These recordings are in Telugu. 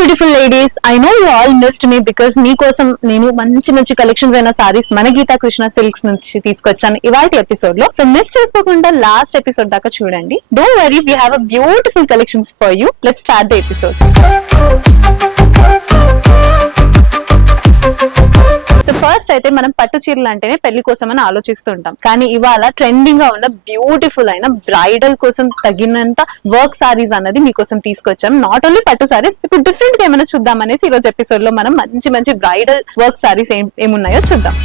Beautiful ladies, I know you all missed me because మీకోసం నేను మంచి మంచి కలెక్షన్స్ అయిన సారీస్ మన గీతా కృష్ణ సిల్క్స్ నుంచి తీసుకొచ్చాను ఇవాళ ఎపిసోడ్ లో. సో మిస్ చేసుకోకుండా లాస్ట్ ఎపిసోడ్ దాకా చూడండి. Don't worry, we have a beautiful collections for you. Let's start the episode. So first అయితే మనం పట్టు చీరలు అంటేనే పెళ్లి కోసం అని ఆలోచిస్తుంటాం, కానీ ఇవాళ ట్రెండింగ్ గా ఉన్న బ్యూటిఫుల్ అయిన బ్రైడల్ కోసం తగినంత వర్క్ సారీస్ అన్నది మీకోసం తీసుకొచ్చాం. నాట్ ఓన్లీ పట్టు సారీస్, ఇప్పుడు డిఫరెంట్ గా ఏమైనా చూద్దాం అనేసి ఈ రోజు ఎపిసోడ్ లో మనం మంచి మంచి బ్రైడల్ వర్క్ సారీస్ ఏమున్నాయో చూద్దాం.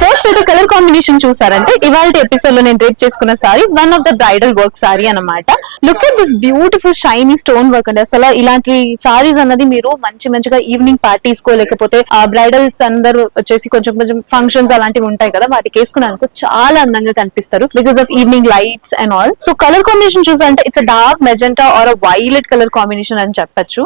ఫస్ట్ అయితే కలర్ కాంబినేషన్ చూసారంటే ఇవాళ ఎపిసోడ్ లో నేను డ్రేప్ చేసుకున్న sari one of the bridal work sari అన్నమాట. Look at this beautiful shiny stone work అండి. అసలు ఇలాంటి సారీస్ అన్నది మీరు మంచిగా ఈవినింగ్ పార్టీస్ కో లేకపోతే బ్రైడల్స్ అందరూ వచ్చేసి కొంచెం ఫంక్షన్స్ అలాంటివి ఉంటాయి కదా, వాటికి వేసుకున్నాను చాలా అందంగా కనిపిస్తారు because of evening lights and all. So colour combination చూసారంటే it's dark magenta or violet colour combination అని చెప్పొచ్చు.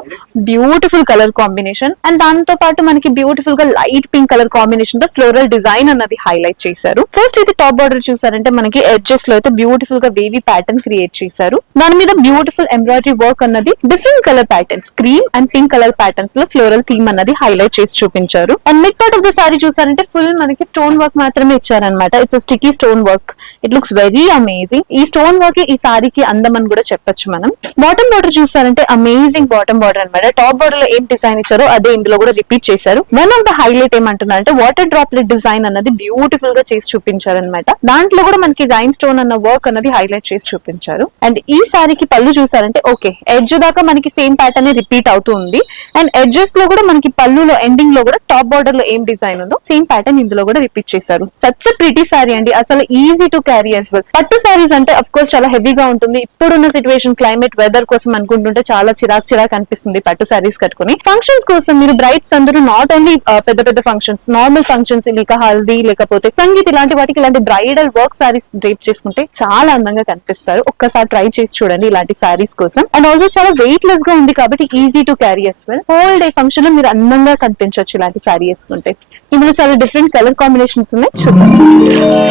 బ్యూటిఫుల్ కలర్ కాంబినేషన్ అండ్ దాంతో పాటు మనకి బ్యూటిఫుల్ గా లైట్ పింక్ కలర్ కాంబినేషన్ తో ఫ్లోరల్ డిజైన్ అన్నది హైలైట్ చేశారు. ఫస్ట్ అయితే టాప్ బార్డర్ చూసారంటే మనకి ఎడ్జెస్ లో అయితే బ్యూటిఫుల్ గా వేవీ ప్యాటర్న్ క్రియేట్ చేశారు. దాని మీద బ్యూటిఫుల్ ఎంబ్రాయిడరీ వర్క్ అన్నది different colour patterns cream and pink colour patterns లో ఫ్లోరల్ థీమ్ అన్నది హైలైట్ చేసి చూపించారు. And mid part of the sorry చూసారంటే ఫుల్ మనకి స్టోన్ వర్క్ మాత్రమే ఇచ్చారనమాట. It's sticky stone work. It looks very amazing. ఈ స్టోన్ వర్క్ ఈ సారీకి అందం అని కూడా చెప్పొచ్చు మనం. బాటమ్ బార్డర్ చూసారంటే అమేజింగ్ బాటమ్ బార్డర్ అనమాట. టాప్ బార్డర్ లో ఏం డిజైన్ ఇచ్చారో అదే ఇందులో కూడా రిపీట్ చేశారు. వన్ ఆఫ్ ద హైలైట్ ఏమంటున్నారంటే వాటర్ డ్రాప్లెట్ డిజైన్ అన్నది బ్యూటిఫుల్ గా చేసి చూపించారనమాట. దాంట్లో కూడా మనకి రైన్ స్టోన్ అన్న వర్క్ అన్నది హైలైట్ చేసి చూపించారు. అండ్ ఈ సారీకి పళ్ళు చూసారంటే ఓకే ఎడ్జ్ దాకా మనకి సేమ్ ప్యాటర్న్ రిపీట్ అవుతూ ఉంది. అండ్ ఎడ్జెస్ లో కూడా మనకి పళ్ళులో ఎండింగ్ లో కూడా టాప్ బార్డర్ లో ఏం డిజైన్ ఉందో సేమ్ ప్యాటర్న్ ఇందులో కూడా రిపీట్ చేశారు. సచ్ ప్రిటీ సారీ అండి, అసలు easy to carry as well. పట్టు సారీస్ అంటే అఫ్ కోర్స్ చాలా హెవీగా ఉంటుంది. ఇప్పుడున్న సిచువేషన్ క్లైమేట్ వెదర్ కోసం అనుకుంటుంటే చాలా చిరాక్ అనిపిస్తుంది పట్టు సారీస్ కట్టుకుని. ఫంక్షన్స్ కోసం మీరు బ్రైడ్స్ అందరూ నాట్ ఓన్లీ పెద్ద పెద్ద ఫంక్షన్స్, నార్మల్ ఫంక్షన్స్ లేక హల్దీ లేకపోతే సంగీత్ ఇలాంటి వాటికి ఇలాంటి బ్రైడల్ వర్క్ సారీస్ డ్రేప్ చేసుకుంటే చాలా అందంగా కనిపిస్తారు. ఒక్కసారి ట్రై చేసి చూడండి ఇలాంటి సారీస్ కోసం. అండ్ ఆల్సో చాలా వెయిట్ లెస్ గా ఉంది కాబట్టి easy to carry as well. Whole day function లో మీరు అందంగా కనిపించవచ్చు ఇలాంటి సారీ వేసుకుంటే. ఇందులో చాలా డిఫరెంట్ కలర్ కాంబినేషన్స్ ఉన్నాయి, చూద్దాం.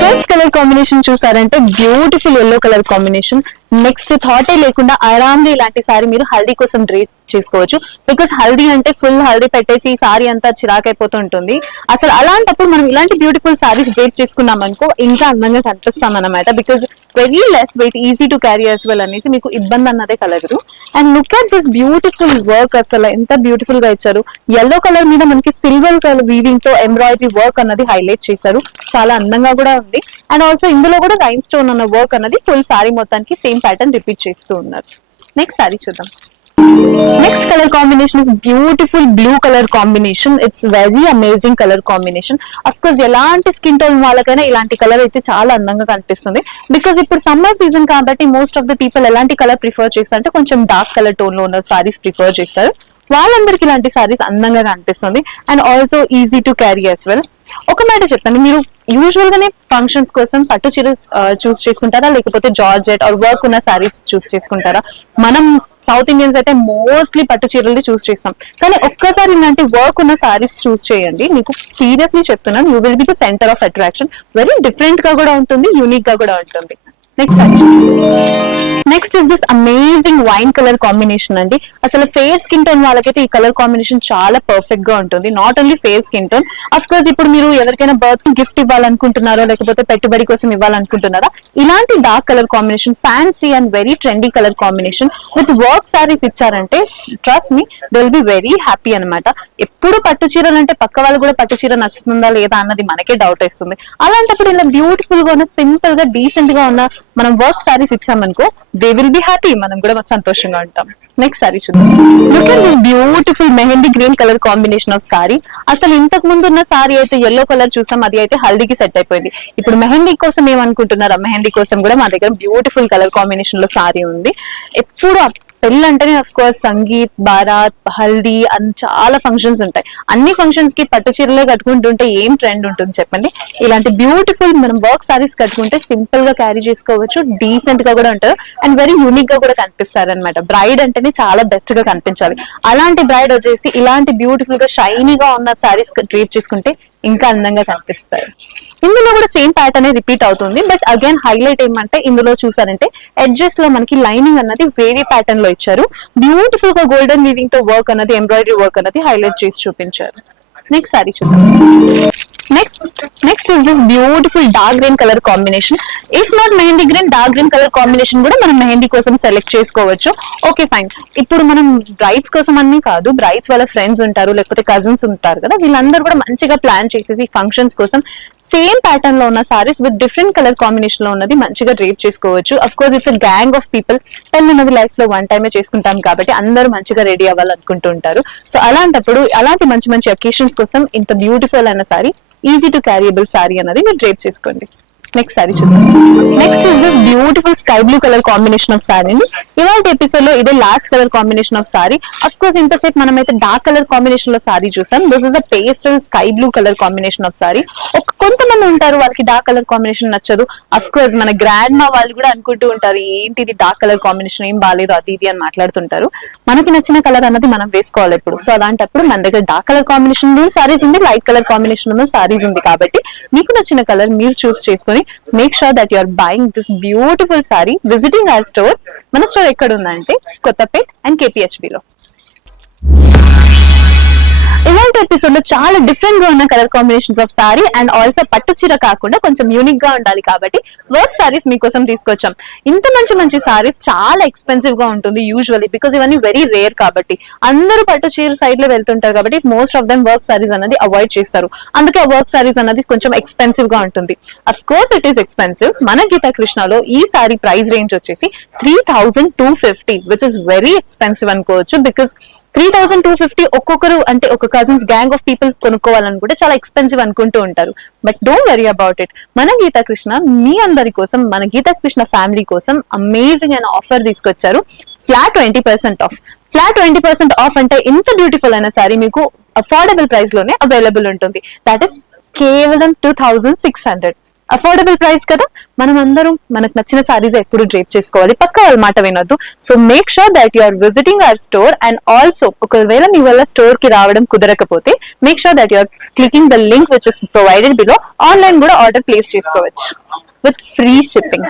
ఫస్ట్ కలర్ కాంబినేషన్ చూసారంటే beautiful yellow colour combination. Next థాటే లేకుండా ఆరామ్గా ఇలాంటి సారీ మీరు హల్దీ కోసం డ్రేప్ చేసుకోవచ్చు. బికాస్ హల్దీ అంటే ఫుల్ హల్దీ పెట్టేసి సారీ అంతా చిరాకైపోతూ ఉంటుంది. అసలు అలాంటప్పుడు మనం ఇలాంటి బ్యూటిఫుల్ సారీస్ డ్రేప్ చేసుకున్నాం అనుకో ఇంకా అందంగా కనిపిస్తాం అనమాట. Because very less weight, easy to carry as well అనేసి మీకు ఇబ్బంది అన్నదే కలగదు. And look at this beautiful work, అసలు ఎంత బ్యూటిఫుల్ గా ఇచ్చారు. ఎల్లో కలర్ మీద మనకి సిల్వర్ కలర్ వీవింగ్ తో ఎంబ్రాయిడరీ వర్క్ అన్నది హైలైట్ చేశారు. చాలా అందంగా కూడా ఉంది. అండ్ ఆల్సో ఇందులో కూడా రైన్ స్టోన్ అన్న వర్క్ అన్నది ఫుల్ సారీ మొత్తానికి సేమ్ ప్యాటర్న్ రిపీట్ చేస్తూ ఉన్నారు. నెక్స్ట్ సారీ చూద్దాం. Next colour combination is beautiful blue colour combination. It's very amazing colour combination. Of course ఎలాంటి స్కిన్ టోన్ వాళ్ళకైనా ఇలాంటి కలర్ అయితే చాలా అందంగా కనిపిస్తుంది. బికాస్ ఇప్పుడు సమ్మర్ సీజన్ కాబట్టి మోస్ట్ ఆఫ్ ద పీపుల్ ఎలాంటి కలర్ ప్రిఫర్ చేస్తారంటే కొంచెం డార్క్ కలర్ టోన్ లో ఉన్న సారీస్ ప్రిఫర్ చేస్తారు. వాళ్ళందరికి ఇలాంటి సారీస్ అందంగా కనిపిస్తుంది. And also easy to carry as well. ఒక మాట చెప్పండి, మీరు యూజువల్ గానే ఫంక్షన్స్ కోసం పట్టు చీర చూస్ చేసుకుంటారా లేకపోతే జార్జెట్ ఆర్ వర్క్ ఉన్న సారీస్ చూస్ చేసుకుంటారా? మనం సౌత్ ఇండియన్స్ అయితే మోస్ట్లీ పట్టు చీరలు చూస్ చేస్తాం, కానీ ఒక్కసారి ఇలాంటి వర్క్ ఉన్న సారీస్ చూస్ చేయండి. మీకు సీరియస్లీ చెప్తున్నాను, you will be the centre of attraction. Very different గా కూడా ఉంటుంది, యూనిక్ గా కూడా ఉంటుంది. Next is this amazing wine colour combination అండి. అసలు ఫేర్ స్కిన్ టోన్ వాళ్ళకైతే ఈ కలర్ కాంబినేషన్ చాలా పర్ఫెక్ట్ గా ఉంటుంది. Not only fair skin tone, of course ఇప్పుడు మీరు ఎవరికైనా బర్త్స్ గిఫ్ట్ ఇవ్వాలనుకుంటున్నారో లేకపోతే పెట్టుబడి కోసం ఇవ్వాలనుకుంటున్నారా, ఇలాంటి dark colour combination fancy and very trendy colour combination with work saris ఇచ్చారంటే trust me they will be very happy అనమాట. ఎప్పుడు పట్టు చీరలు అంటే పక్క వాళ్ళు కూడా పట్టు చీర నచ్చుతుందా లేదా అన్నది మనకే డౌట్ వస్తుంది. అలాంటప్పుడు ఇలా బ్యూటిఫుల్ గా ఉన్న సింపుల్ గా డీసెంట్ గా ఉన్న మనం వర్క్ సారీస్ ఇచ్చామనుకో దే విల్ బి హ్యాపీ, మనం కూడా సంతోషంగా ఉంటాం. నెక్స్ట్ సారీ చూద్దాం. Look at this beautiful mehndi green colour combination of sari. అసలు ఇంతకు ముందు ఉన్న సారీ అయితే ఎల్లో కలర్ చూసాం, అది అయితే హల్దీకి సెట్ అయిపోయింది. ఇప్పుడు మెహందీ కోసం ఏమనుకుంటున్నారా? మెహందీ కోసం కూడా మా దగ్గర బ్యూటిఫుల్ కలర్ కాంబినేషన్ లో సారీ ఉంది. ఎప్పుడు పెళ్ళి అంటేనే అఫ్ కోర్స్ సంగీత్, బారాత్, హల్దీ అని చాలా ఫంక్షన్స్ ఉంటాయి. అన్ని ఫంక్షన్స్ కి పట్టు చీరలే కట్టుకుంటుంటే ఏం ట్రెండ్ ఉంటుంది చెప్పండి. ఇలాంటి బ్యూటిఫుల్ మనం వర్క్ సారీస్ కట్టుకుంటే సింపుల్ గా క్యారీ చేసుకోవచ్చు, డీసెంట్ గా కూడా ఉంటారు అండ్ వెరీ యూనిక్ గా కూడా కనిపిస్తారు అనమాట. బ్రైడ్ అంటేనే చాలా బెస్ట్ గా కనిపించాలి. అలాంటి బ్రైడ్ వచ్చేసి ఇలాంటి బ్యూటిఫుల్ గా షైనీగా ఉన్న సారీస్ డ్రేప్ చేసుకుంటే ఇంకా అందంగా కనిపిస్తారు. ఇందులో కూడా సేమ్ ప్యాటర్న్ రిపీట్ అవుతుంది, బట్ అగైన్ హైలైట్ ఏమంటే ఇందులో చూసారంటే ఎడ్జెస్ లో మనకి లైనింగ్ అన్నది వేరీ ప్యాటర్న్ లో ఇచ్చారు. బ్యూటిఫుల్ గా గోల్డెన్ వీవింగ్ తో వర్క్ అన్నది, ఎంబ్రాయిడరీ వర్క్ అన్నది హైలైట్ చేసి చూపించారు. నెక్స్ట్ సారీ చూద్దాం. Next is this beautiful dark green colour combination. If not mehndi green, dark green colour combination కూడా మనం మెహందీ కోసం సెలెక్ట్ చేసుకోవచ్చు. Okay fine. ఇప్పుడు మనం బ్రైడ్స్ కోసం అన్ని కాదు, బ్రైడ్స్ వాళ్ళ ఫ్రెండ్స్ ఉంటారు, లేకపోతే కజిన్స్ ఉంటారు కదా, వీళ్ళందరూ కూడా మంచిగా ప్లాన్ చేసేసి ఫంక్షన్స్ కోసం సేమ్ ప్యాటర్న్ లో ఉన్న saris with different colour combination లో ఉన్నది మంచిగా డ్రేప్ చేసుకోవచ్చు. Of course it's gang of people. పెళ్లి ఉన్నది లైఫ్ లో వన్ టైమే చేసుకుంటాం కాబట్టి అందరూ మంచిగా రెడీ అవ్వాలనుకుంటూ ఉంటారు. సో అలాంటప్పుడు అలాంటి మంచి మంచి అకేషన్స్ కోసం ఇంత బ్యూటిఫుల్ అయిన సారీ, ఈజీ టు క్యారియబుల్ సారీ అన్నది మీరు డ్రేప్ చేసుకోండి. నెక్స్ట్ సారీ చూద్దాం. Next is this beautiful sky blue colour combination of sorry. ఇవాళ ఎపిసోడ్ లో ఇదే last colour combination of sorry. Of course ఇంతసేపు మనం అయితే డార్క్ కలర్ కాంబినేషన్ లో సారీ చూసాం. This is the pastel sky blue colour combination of sorry. కొంతమంది ఉంటారు వాళ్ళకి డార్క్ కలర్ కాంబినేషన్ నచ్చదు. అఫ్ కోర్స్ మన గ్రాండ్ మా వాళ్ళు కూడా అనుకుంటూ ఉంటారు ఏంటి ఇది డార్క్ కలర్ కాంబినేషన్, ఏం బాగాలేదు అది ఇది అని మాట్లాడుతుంటారు. మనకి నచ్చిన కలర్ అన్నది మనం వేసుకోవాలి ఎప్పుడు. సో అలాంటప్పుడు మన దగ్గర డార్క్ కలర్ కాంబినేషన్ లో సారీస్ ఉంది, లైట్ కలర్ కాంబినేషన్ లో సారీస్ ఉంది కాబట్టి మీకు నచ్చిన కలర్ మీరు చూస్ చేసుకొని make sure that you are buying this beautiful sari visiting our store. మన స్టోర్ ఎక్కడ ఉందంటే కొత్తపేట్ అండ్ KPHB లో. ఇలాంటి ఎపిసోడ్ లో చాలా డిఫరెంట్ గా ఉన్న colour combinations of sorry and also పట్టు చీర కాకుండా కొంచెం యూనిక్ గా ఉండాలి కాబట్టి వర్క్ సారీస్ మీకోసం తీసుకొచ్చాం. ఇంత మంచి మంచి సారీస్ చాలా ఎక్స్పెన్సివ్ గా ఉంటుంది యూజువల్లీ, బికాస్ ఇవన్నీ వెరీ రేర్ కాబట్టి. అందరూ పట్టు చీర సైడ్ లో వెళ్తుంటారు కాబట్టి most of them work saris అనేది అవాయిడ్ చేస్తారు. అందుకే ఆ వర్క్ సారీస్ అనేది కొంచెం ఎక్స్పెన్సివ్ గా ఉంటుంది. Of course it is expensive. మన గీతా కృష్ణలో ఈ సారీ ప్రైస్ రేంజ్ వచ్చేసి 3250, విచ్ ఇస్ వెరీ ఎక్స్పెన్సివ్ అనుకోవచ్చు. బికాస్ 3250 ఒక్కొక్కరు అంటే ఒక కజిన్స్ గ్యాంగ్ ఆఫ్ పీపుల్ కొనుక్కోవాలనుకుంటే చాలా ఎక్స్పెన్సివ్ అనుకుంటూ ఉంటారు. But don't very about it. మన గీతా కృష్ణ మీ అందరి కోసం, మన గీతా కృష్ణ ఫ్యామిలీ కోసం అమేజింగ్ అయిన ఆఫర్ తీసుకొచ్చారు. Flat 20% of. ఫ్లాట్ 20% ఆఫ్ అంటే ఇంత బ్యూటిఫుల్ అయిన సారీ మీకు అఫోర్డబుల్ ప్రైస్ లోనే అవైలబుల్ ఉంటుంది. దాట్ ఇస్ కేవలం 2600. అఫోర్డబుల్ ప్రైస్ కదా. మనం అందరం మనకు నచ్చిన సారీస్ ఎప్పుడు డ్రేప్ చేసుకోవాలి, పక్క వాళ్ళ మాట వినొద్దు. So make sure that you are visiting our store and also ఒకవేళ మీ వల్ల స్టోర్ కి రావడం కుదరకపోతే make sure that you are clicking the link which is provided below. Online కూడా ఆర్డర్ ప్లేస్ చేసుకోవచ్చు విత్ ఫ్రీ షిప్పింగ్.